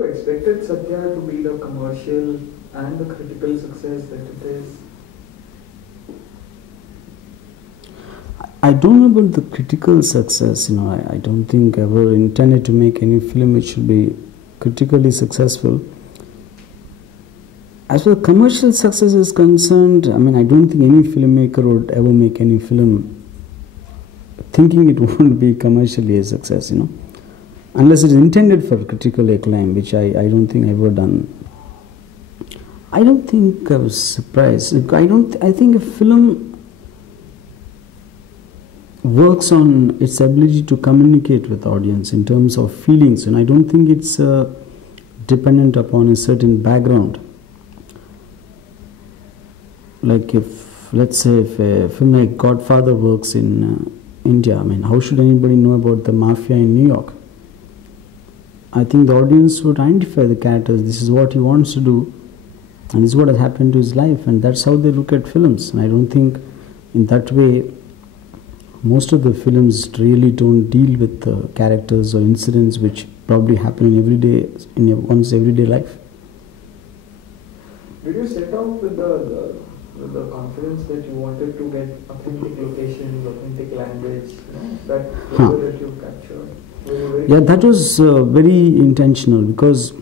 you expected Satya to be the commercial and the critical success that it is? I don't know about the critical success, I don't think I ever intended to make any film which should be critically successful. As far as commercial success is concerned, I don't think any filmmaker would ever make any film thinking it won't be commercially a success, unless it is intended for critical acclaim, which I don't think I've ever done. I don't think I was surprised. I think a film works on its ability to communicate with the audience in terms of feelings, and I don't think it's dependent upon a certain background. Like let's say if a film like Godfather works in India, how should anybody know about the mafia in New York? I think the audience would identify the characters. This is what he wants to do, and this is what has happened to his life, and that's how they look at films. And I don't think in that way most of the films really don't deal with characters or incidents which probably happen in one's everyday life. Did you set out with the confidence that you wanted to get authentic locations, authentic language, that flavor that you captured? Yeah, that was very intentional, because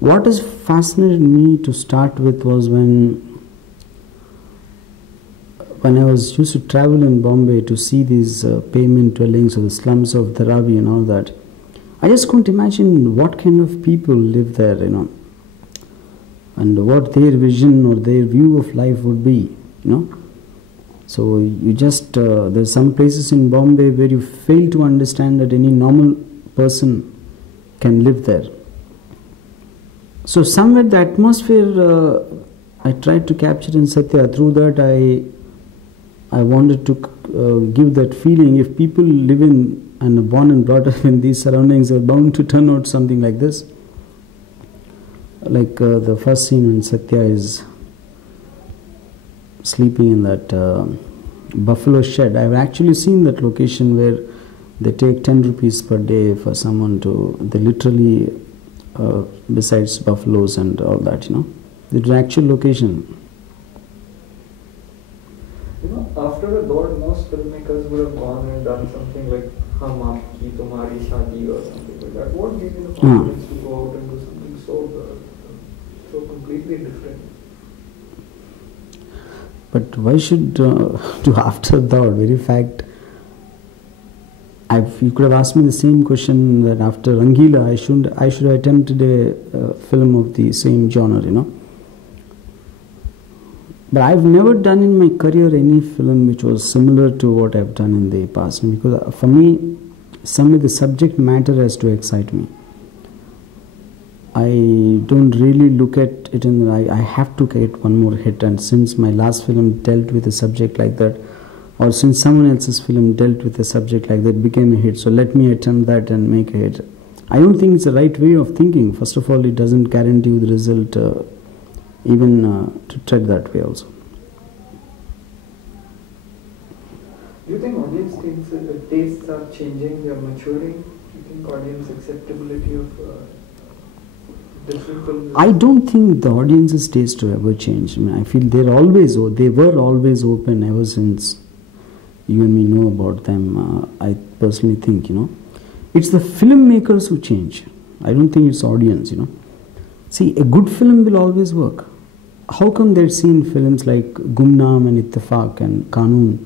what has fascinated me to start with was when I was used to travel in Bombay to see these pavement dwellings or the slums of Dharavi and all that. I just couldn't imagine what kind of people live there, and what their vision or their view of life would be, So you just, there's some places in Bombay where you fail to understand that any normal person can live there. So somewhere the atmosphere I tried to capture in Satya. Through that I wanted to give that feeling. If people live in and are born and brought up in these surroundings, are bound to turn out something like this. Like the first scene when Satya is sleeping in that buffalo shed. I've actually seen that location where they take 10 rupees per day for someone to, they literally, besides buffaloes and all that, It's an actual location. After the Dord, most filmmakers would have gone and done something like Hum Aapki Tumhari Shaadi or something like that. What gave you the confidence to go out and do something so completely different? But why should do after Dord? Very fact, you could have asked me the same question that after Rangila, I should have attempted a film of the same genre, But I've never done in my career any film which was similar to what I've done in the past. Because for me, somehow the subject matter has to excite me. I don't really look at it in I have to get one more hit, and since my last film dealt with a subject like that, or since someone else's film dealt with a subject like that, became a hit, so let me attempt that and make a hit. I don't think it's the right way of thinking. First of all, it doesn't guarantee you the result, even to tread that way also. Do you think audience tastes are changing, they are maturing? Do you think audience acceptability of different films? I don't think the audience's taste will ever change. I feel they were always open ever since you and me know about them. I personally think, it's the filmmakers who change. I don't think it's audience, See, a good film will always work. How come they've seen films like Gumnaam and Ittifaq and Qanun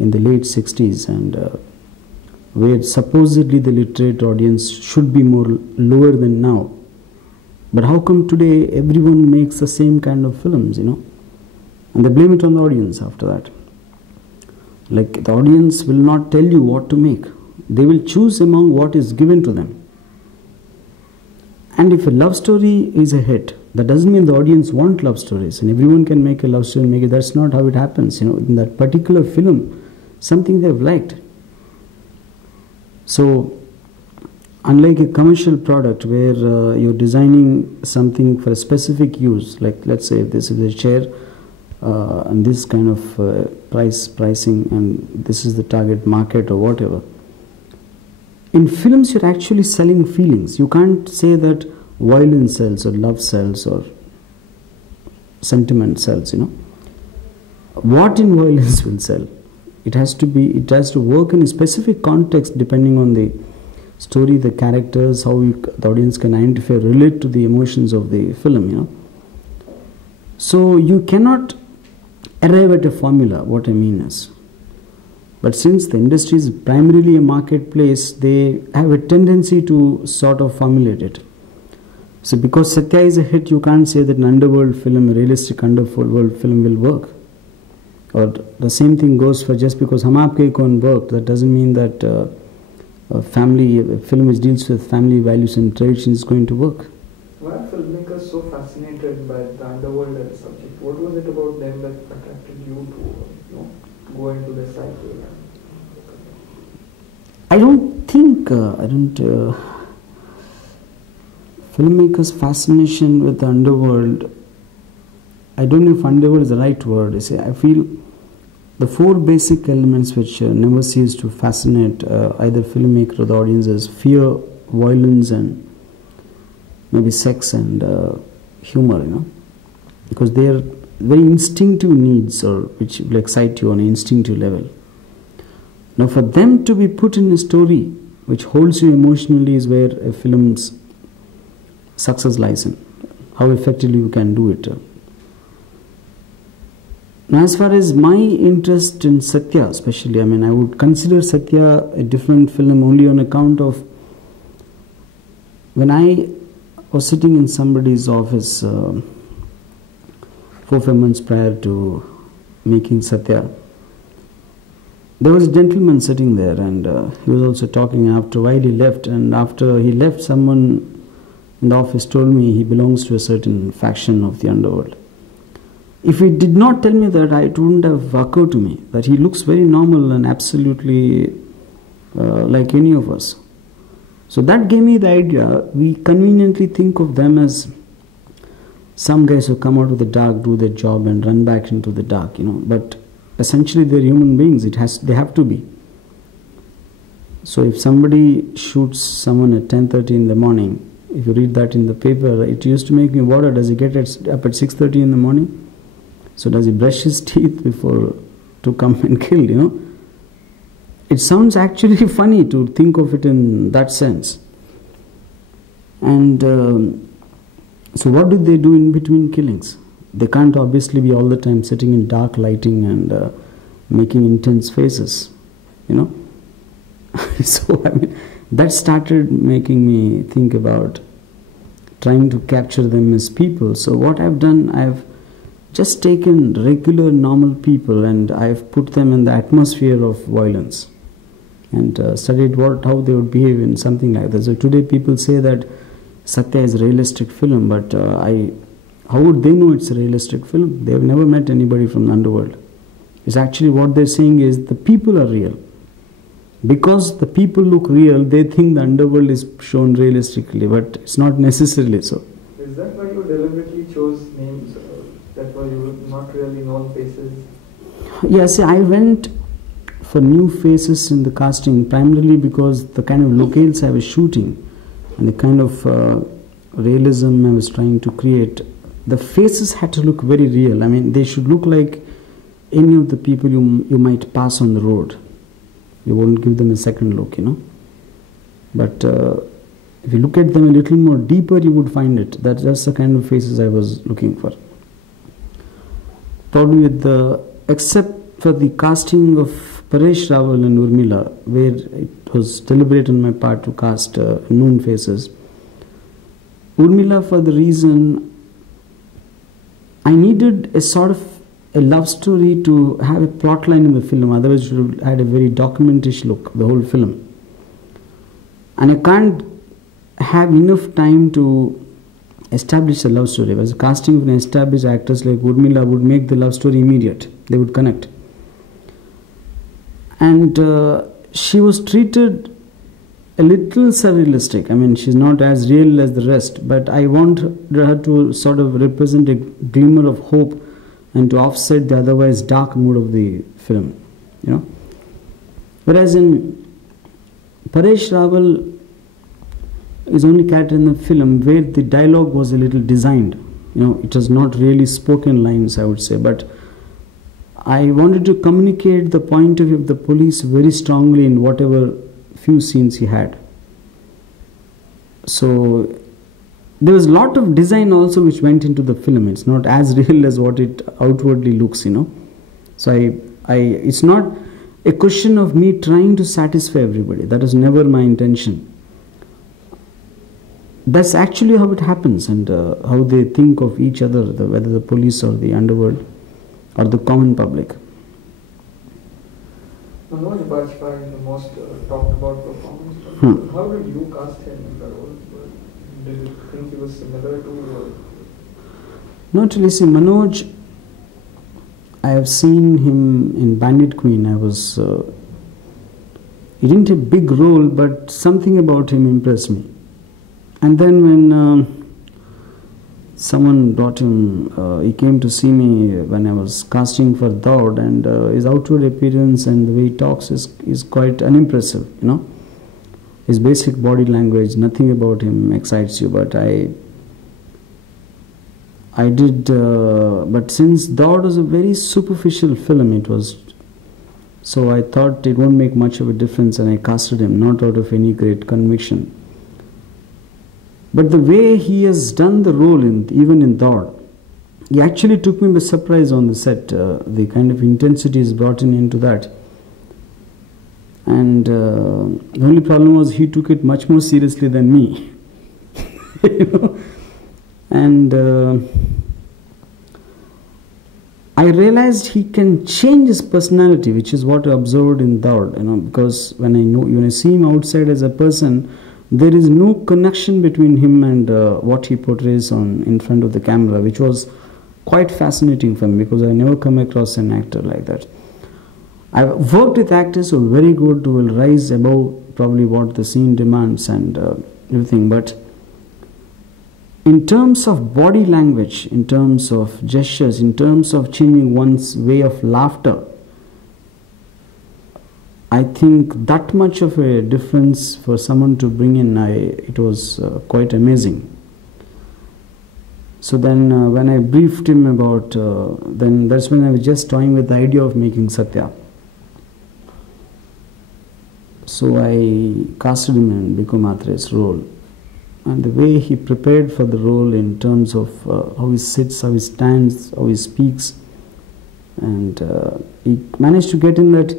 in the late 60s, and where supposedly the literate audience should be more lower than now? But how come today everyone makes the same kind of films, And they blame it on the audience after that. Like, the audience will not tell you what to make. They will choose among what is given to them. And if a love story is a hit, that doesn't mean the audience want love stories, and everyone can make a love story and make it. That's not how it happens. In that particular film, something they've liked. So, unlike a commercial product where you're designing something for a specific use, like let's say this is a chair and this kind of pricing, and this is the target market or whatever. in films you're actually selling feelings. You can't say that violence sells or love sells or sentiment sells, you know. What in violence will sell? It has to work in a specific context depending on the story, the characters, how the audience can identify, relate to the emotions of the film, you know. So you cannot arrive at a formula, what I mean is. But since the industry is primarily a marketplace, they have a tendency to sort of formulate it. So because Satya is a hit, you can't say that an underworld film, a realistic underworld film will work. Or the same thing goes for just because Hum Aapke Kaun worked, that doesn't mean that a film which deals with family values and traditions is going to work. Why are filmmakers so fascinated by the underworld as a subject? What was it about them that attracted you to, you know, go into the cycle? I don't think, filmmakers' fascination with the underworld, I don't know if underworld is the right word. I feel the four basic elements which never cease to fascinate either filmmaker or the audience is fear, violence, and maybe sex and humor, you know, because they are very instinctive needs or which will excite you on an instinctive level. Now for them to be put in a story which holds you emotionally is where a film's success lies in, how effectively you can do it. Now as far as my interest in Satya especially, I mean, I would consider Satya a different film only on account of when I was sitting in somebody's office 4-5 months prior to making Satya. There was a gentleman sitting there and he was also talking. After a while he left, and after he left, someone in the office told me he belongs to a certain faction of the underworld. If he did not tell me that, it wouldn't have occurred to me that he looks very normal and absolutely like any of us. So that gave me the idea. We conveniently think of them as some guys who come out of the dark, do their job and run back into the dark, you know, but essentially they're human beings. They have to be. So if somebody shoots someone at 10:30 in the morning, if you read that in the paper, it used to make me wonder, does he get up at 6:30 in the morning? So does he brush his teeth before to come and kill, you know? It sounds actually funny to think of it in that sense. And so what do they do in between killings? They can't obviously be all the time sitting in dark lighting and making intense faces, you know. So I mean, that started making me think about trying to capture them as people. So what I've done, I've just taken regular normal people and I've put them in the atmosphere of violence and studied how they would behave in something like that. So today people say that Satya is a realistic film, but how would they know it's a realistic film? They have never met anybody from the underworld. It's actually what they're saying is the people are real. Because the people look real, they think the underworld is shown realistically, but it's not necessarily so. Is that why you deliberately chose names? That why you were not really known faces? Yes, I went for new faces in the casting primarily because the kind of locales I was shooting and the kind of realism I was trying to create, the faces had to look very real. I mean, they should look like any of the people you might pass on the road. You won't give them a second look, you know. But if you look at them a little more deeper, you would find it. That's the kind of faces I was looking for. Probably except for the casting of Paresh Rawal and Urmila, where it was deliberate on my part to cast known faces. Urmila, for the reason I needed a sort of a love story to have a plot line in the film, otherwise it would have had a very documentish look, the whole film. And I can't have enough time to establish a love story. Whereas casting of an established actress like Urmila would make the love story immediate. They would connect. And she was treated a little surrealistic. I mean, she's not as real as the rest, but I want her to sort of represent a glimmer of hope and to offset the otherwise dark mood of the film, you know. Whereas in Paresh Rawal is only character in the film where the dialogue was a little designed. It was not really spoken lines, I would say, but I wanted to communicate the point of view of the police very strongly in whatever few scenes he had. So there was a lot of design also which went into the film. It's not as real as what it outwardly looks, So it's not a question of me trying to satisfy everybody. That was never my intention. That's actually how it happens, and how they think of each other, whether the police or the underworld or the common public. Manoj Bajpayee is the most talked about performance. How did you cast him in the role? Did you think he was similar to? Not really. See, Manoj, I have seen him in Bandit Queen. He didn't have a big role, but something about him impressed me. And then when someone brought him, he came to see me when I was casting for Daud, and his outward appearance and the way he talks is quite unimpressive, His basic body language, nothing about him excites you, but but since Daud was a very superficial film, so I thought it won't make much of a difference, and I casted him, not out of any great conviction. But the way he has done the role, even in Daud, he actually took me by surprise on the set. The kind of intensity is brought into that. And the only problem was he took it much more seriously than me. And I realized he can change his personality, which is what I observed in Daud, because when I see him outside as a person, there is no connection between him and what he portrays in front of the camera, which was quite fascinating for me, because I never come across an actor like that. I've worked with actors who are very good, who will rise above probably what the scene demands and everything, but in terms of body language, in terms of gestures, in terms of changing one's way of laughter, I think that much of a difference for someone to bring in, it was quite amazing. So then when I briefed him about, then that's when I was just toying with the idea of making Satya. So I casted him in Biko Matre's role. And the way he prepared for the role in terms of how he sits, how he stands, how he speaks, and he managed to get in that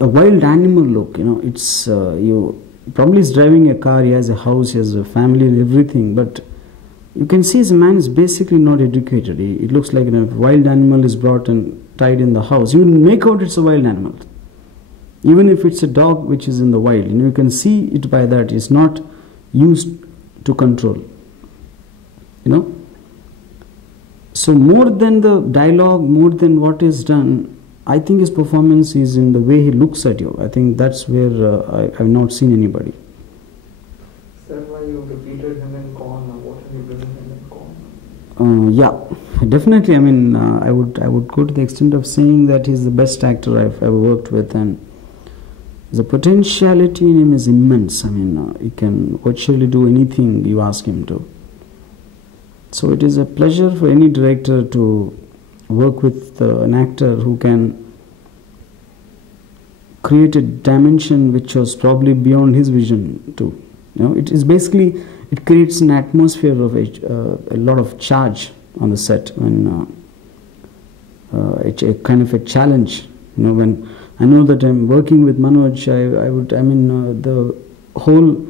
a wild animal look, it's probably is driving a car, he has a house, he has a family and everything, but you can see the man is basically not educated. It looks like a wild animal is brought and tied in the house. You make out it's a wild animal. Even if it's a dog which is in the wild, you can see it by that. It's not used to control. So more than the dialogue, more than what is done, I think his performance is in the way he looks at you. I think that's where I have not seen anybody. Is that why you repeated him in Con, or what have you given him in Con? Yeah, definitely. I would go to the extent of saying that he's the best actor I've ever worked with, and the potentiality in him is immense. He can virtually do anything you ask him to. So it is a pleasure for any director to work with an actor who can create a dimension which was probably beyond his vision too. It is basically, it creates an atmosphere of a lot of charge on the set, when a kind of a challenge. When I know that I'm working with Manoj, the whole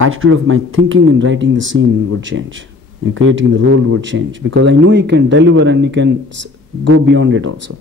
attitude of my thinking in writing the scene would change, and creating the role would change, because I know he can deliver and he can go beyond it also.